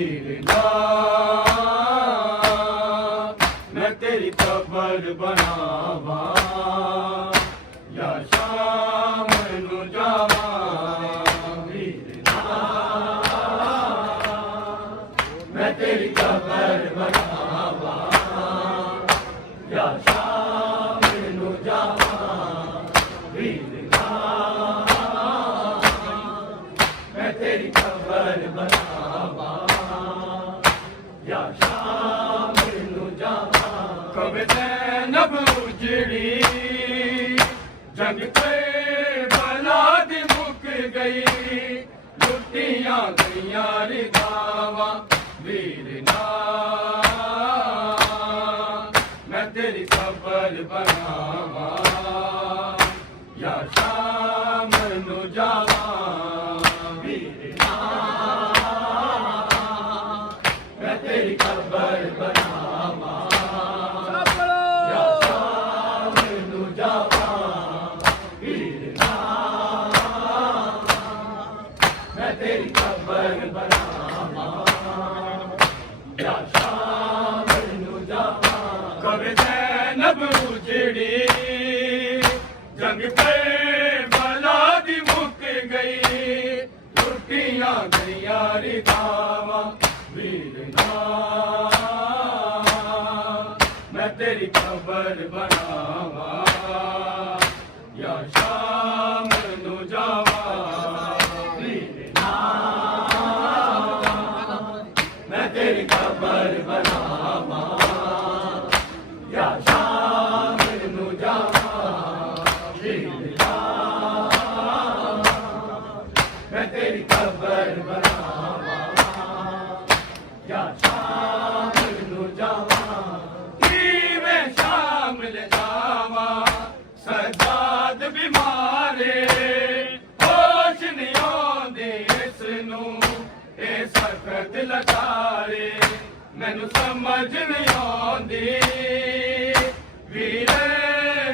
मैं तेरी कबर बनावा या शाम नू जावा मैं तेरी कबर बनावा या शाम नू जावा मैं तेरी कबर बनावा या शाम नू जावा कवे ज़ैनब उजड़ी जंग पे बला दी मुक गई लुटियां गईयां रिदावा वीर ना मैं तेरी कबर बनावा या शाम नू जावा वीर ना मैं तेरी कबर बनावा या शाम नू जावा वीर ना मैं तेरी कबर बनावा या शाम नू जावा कवे ज़ैनब उजड़ी जंग पे बला दी मुक गई लुटियां गईयां रिदावा वीर ना मैं तेरी कबर बनावा या शाम नू जावा वीर ना मैं तेरी कबर बनावा या शाम नू जावा वीर ना मैं तेरी कबर बनावा या शाम नू जावा मैं शामिल जावा सजाद बीमारे होश नहीं आउंदे इसनू ए सखत लतारे मैनू समझ नहीं आउंदी वीरे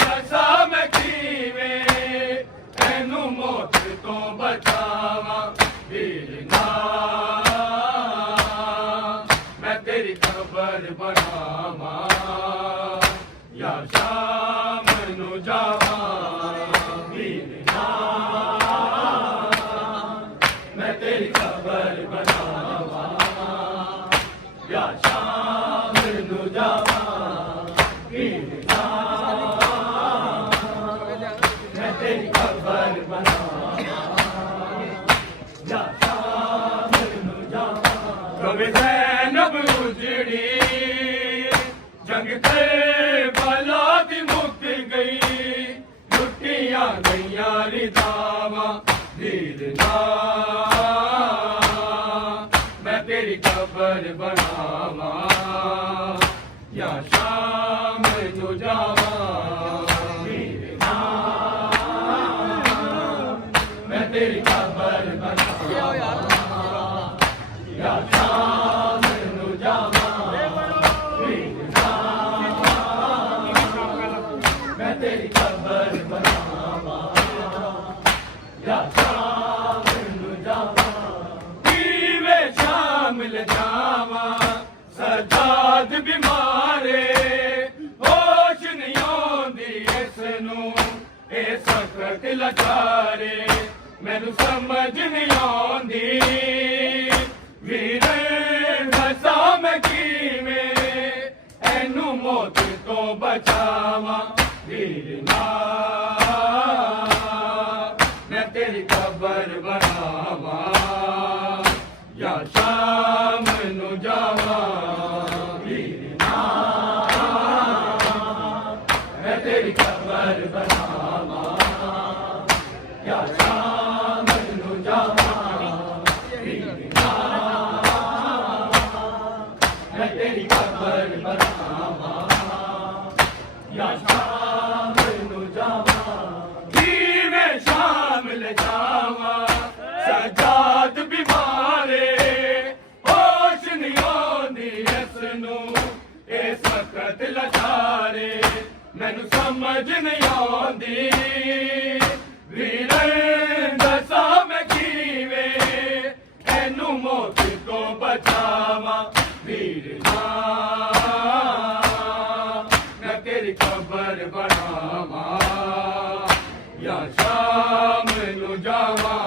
नशा मैं कीवें तैनू मौत तो बचावा वीर ना मैं तेरी कबर बनावा या शाम नू जावा वीर ना मैं तेरी कबर बनावा या शाम नू जावा वीर ना मैं तेरी कबर बनावा या शाम नू जावा कवे ज़ैनब उजड़ी जंग पे बला दी मुक गई लुटियां गईयां रिदावा वीर ना मैं तेरी कबर बनावा या शाम नू जावा वीर ना मैं तेरी कबर बनावा या शाम नू जावा वीर ना मैं तेरी कबर बनावा या शाम नू जावा वे शामिल जावा सजाद बीमारे होश नहीं आउंदी इसनू ए सखत लतारे मैनू समझ नहीं आउंदी वीरे नशा मैं कीवें एनू मौत तो बचावा वीर ना मैं तेरी कबर बनावा या शाम नू जावा वीर ना मैं तेरी कबर बनावा या शाम नू जावा वीर ना मैं तेरी कबर बनावा या शाम नू जावा मैं शामिल जावा सजाद बीमारे होश नहीं आउंदी इसनू ए सखत लतारे मैनू समझ नहीं आउंदी वीरे नशा मैं कीवें एनू मौत तो बचा ਜਾਵਾਂ ਵੀਰ ਨਾ ਮੈਂ ਤੇਰੀ ਕਬਰ ਬਣਾਵਾਂ ਜਾਂ ਸ਼ਾਮ ਨੂੰ ਜਾਵਾਂ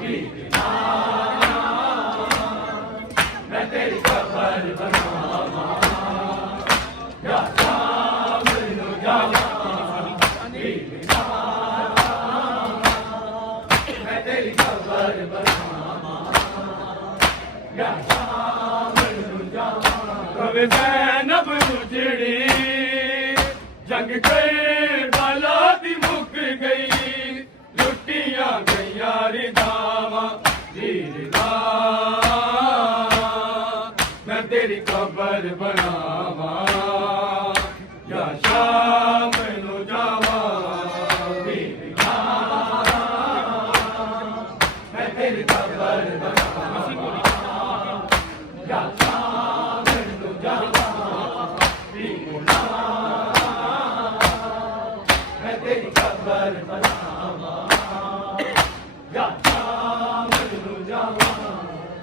ਵੀਰ ਨਾ ਮੈਂ ਤੇਰੀ ਕਬਰ ਬਣਾਵਾਂ ਜਾਂ ਸ਼ਾਮ ਨੂੰ ਜਾਵਾਂ ਵੀਰ ਨਾ ਮੈਂ ਤੇਰੀ ਕਬਰ ਬਣਾਵਾਂ ਜਾਂ ਸ਼ਾਮ ਨੂੰ ਜਾਵਾਂ ਕਵੇ ਜ਼ੈਨਬ ਉਜੜੀ ਜੰਗ ਕਰਬਲਾ ਦੀ ਮੁੱਕ ਗਈ ਲੁੱਟੀਆਂ ਗਈਆਂ ਰਿਦਾਵਾਂ ਵੀਰ ਦਾ ਮੈਂ ਤੇਰੀ ਕਬਰ ਬਣਾਵਾਂ ਜਾਂ ਸ਼ਾਮ ਨੂੰ ਜਾਵਾਂ ਵੀਰ ਦਾ ਮੈਂ ਤੇਰੀ ਕਬਰ ਬਣਾਵਾਂ ਜਾਂ ਸ਼ਾਮ ਨੂੰ ਜਾਵਾਂ ਵੀਰ ਦਾ ਮੈਂ ਤੇਰੀ ਕਬਰ ਬਣਾਵਾਂ ਜਾਂ ਸ਼ਾਮ ਨੂੰ ਜਾਵਾਂ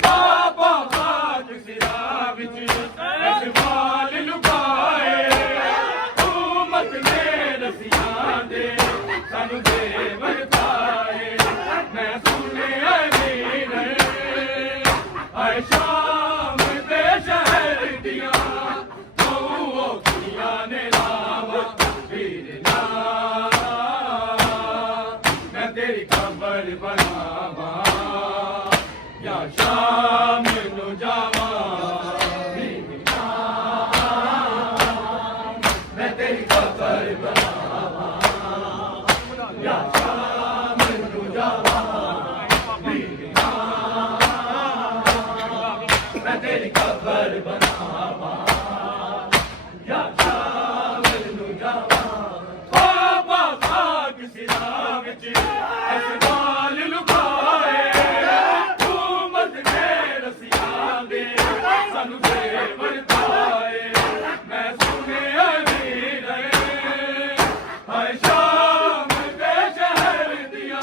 ਬਾਬਾ ਬਾਜ ਸਿਰਾ ਵਿੱਚ ਅਜਵਾਲ ਲੁਕਾਏ ਹਕੂਮਤ ਨੇ ਰਸੀਆਂ ਦੇ ਸਾਨੂੰ ਦੇ ਵਰਤਾਏ ਮੈਂ ਸੁਣਿਆ ਨੀ ਆਏ ਸ਼ਾਮ ਦੇ ਸ਼ਹਿਰ ਦੀਆਂ ਉਹ ਕੁੜੀਆਂ ਨੇ ਲਾਵਾ ਵੀਰ ਨਾ ਮੈਂ ਤੇਰੀ ਕਬਰ ਬਣਾਵਾਂ ਜਾਂ ਸ਼ਾਮ ਨੂੰ ਜਾਵਾਂ ਵੀਰ ਨਾ ਮੈਂ ਤੇਰੀ ਕਬਰ ਬਣਾਵਾਂ ਜਾਂ ਸ਼ਾਮ ਨੂੰ ਜਾਵਾਂ ਵੀਰ ਨਾ ਮੈਂ ਤੇਰੀ ਕਬਰ ਬਣਾਵਾਂ ਜਾਂ ਸ਼ਾਮ ਨੂੰ ਜਾਵਾਂ ਬਾਬਾ ਬਾਗ ਸਿਰਾ ਵਿੱਚ ਅਸਵਾਲ ਲੁਕਾਏ ਹਕੂਮਤ ਨੇ ਰਸੀਆਂ ਦੇ ਸਾਨੂੰ ਦੇ ਵਰਤਾਏ ਮੈਂ ਸੁਣਿਆ ਨੀ ਹਾਏ ਸ਼ਾਮ ਦੇ ਸ਼ਹਿਰ ਦੀਆਂ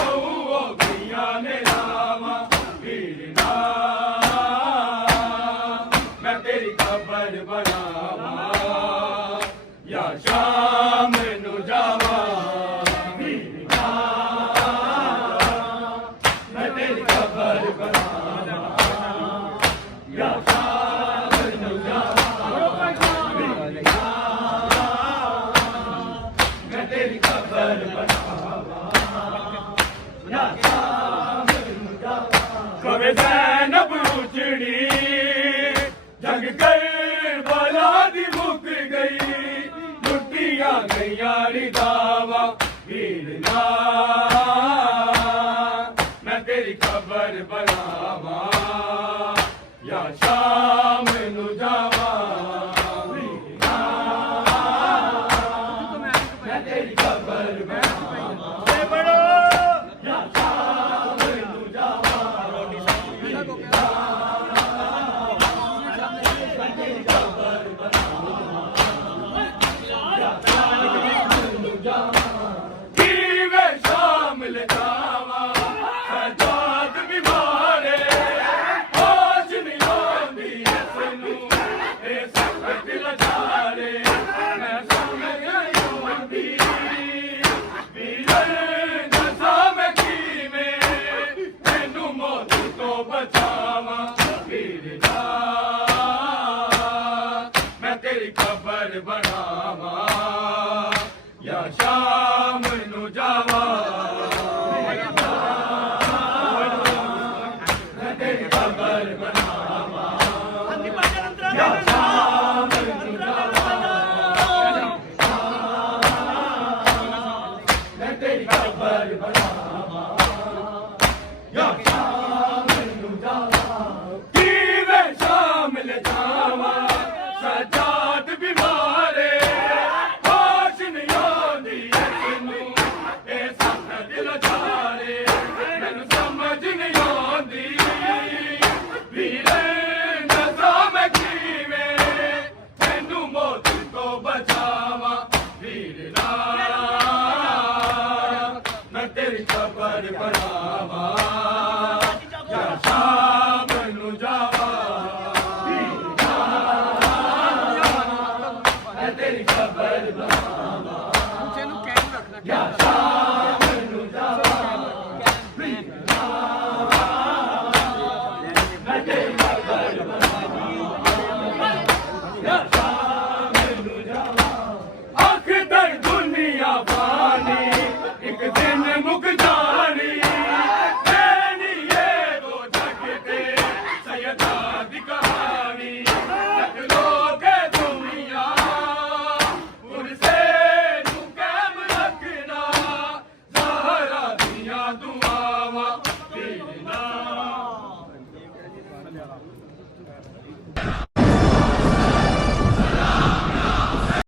ਉਹ ਗਈਆਂ ਨੇ ਲਾਵਾਂ ਵੀਰ ਨਾ ਮੈਂ ਤੇਰੀ ਕਬਰ ਬਣਾਵਾਂ ਜਾਂ ਸ਼ਾਮ ਨੂੰ ਜਾਵਾਂ ਵੀਰ ਨਾ ਮੈਂ ਤੇਰੀ ਕਬਰ ਬਣਾਵਾਂ ਜਾਂ ਸ਼ਾਮ ਨੂੰ ਜਾਵਾਂ ਵੀਰ ਨਾ ਮੈਂ ਤੇਰੀ ਕਬਰ ਬਣਾਵਾਂ ਜਾਂ ਸ਼ਾਮ ਨੂੰ ਜਾਵਾਂ ਕਵੇ ਜ਼ੈਨਬ ਉਜੜੀ ਜੰਗ ਕਰਬਲਾ ਦੀ ਮੁੱਕ ਗਈ ਲੁੱਟੀਆਂ ਗਈਆਂ ਰਿਦਾਵਾਂ ਵੀਰ ਨਾ ਮੈਂ ਤੇਰੀ ਕਬਰ ਬਣਾਵਾਂ ਜਾਂ ਸ਼ਾਮ ਨੂੰ ਜਾਵਾਂ ਵੀਰ ਨਾ ਮੈਂ ਤੇਰੀ ਕਬਰ ਬਣਾਵਾਂ ਜਾਂ ਸ਼ਾਮ ਨੂੰ ਜਾਵਾਂ ਵੀਰ ਨਾ ਕਿਵੇਂ ਸ਼ਾਮਿਲ ਜਾਵਾਂ ਸਜਾਦ ਬਿਮਾਰੇ ਹੋਸ਼ ਨਹੀਂ ਆਉਂਦੀ ਇਸ ਨੂੰ ਇਹ ਸਖਤ ਲਜਾਰੇ ਮੈਂ ਸੁਣਿਆ ਆਉਂਦੀ ਵੀਰ ਦੱਸਾਂ ਮੈਂ ਕਿਵੇਂ ਤੈਨੂੰ ਮੌਤ ਤੋਂ ਬਚਾਵਾਂ ਵੀਰ ਦਾ ਮੈਂ ਤੇਰੀ ਕਬਰ ਬਣਾਵਾਂ ਜਾਂ ਸ਼ਾਮ ਨੂੰ ਜਾਵਾਂ ਮੈਂ ਤੇਰੀ ਕਬਰ ਬਣਾਵਾਂ ਜਾਂ ਸ਼ਾਮ ਨੂੰ ਜਾਵਾਂ ਮੈਂ ਤੇਰੀ ਕਬਰ ਬਣਾਵਾਂ ਜਾਂ ਸ਼ਾਮ ਨੂੰ ਜਾਵਾਂ ਕਿਵੇਂ ਸ਼ਾਮਿਲ ਜਾਵਾਂ ਸਜਾਦ ਬਿਮਾਰੇ ਹੋਸ਼ ਨਹੀਂ ਆਉਂਦੀ ਤੇਰੀ ਕਬਰ ਬਣਾਵਾ ਉੱਥੇ ਨੂੰ ਕੈਮ ਰੱਖਣਾ ਜਾਂ ਸ਼ਾਮ ਨੂੰ ਜਾਵਾਂ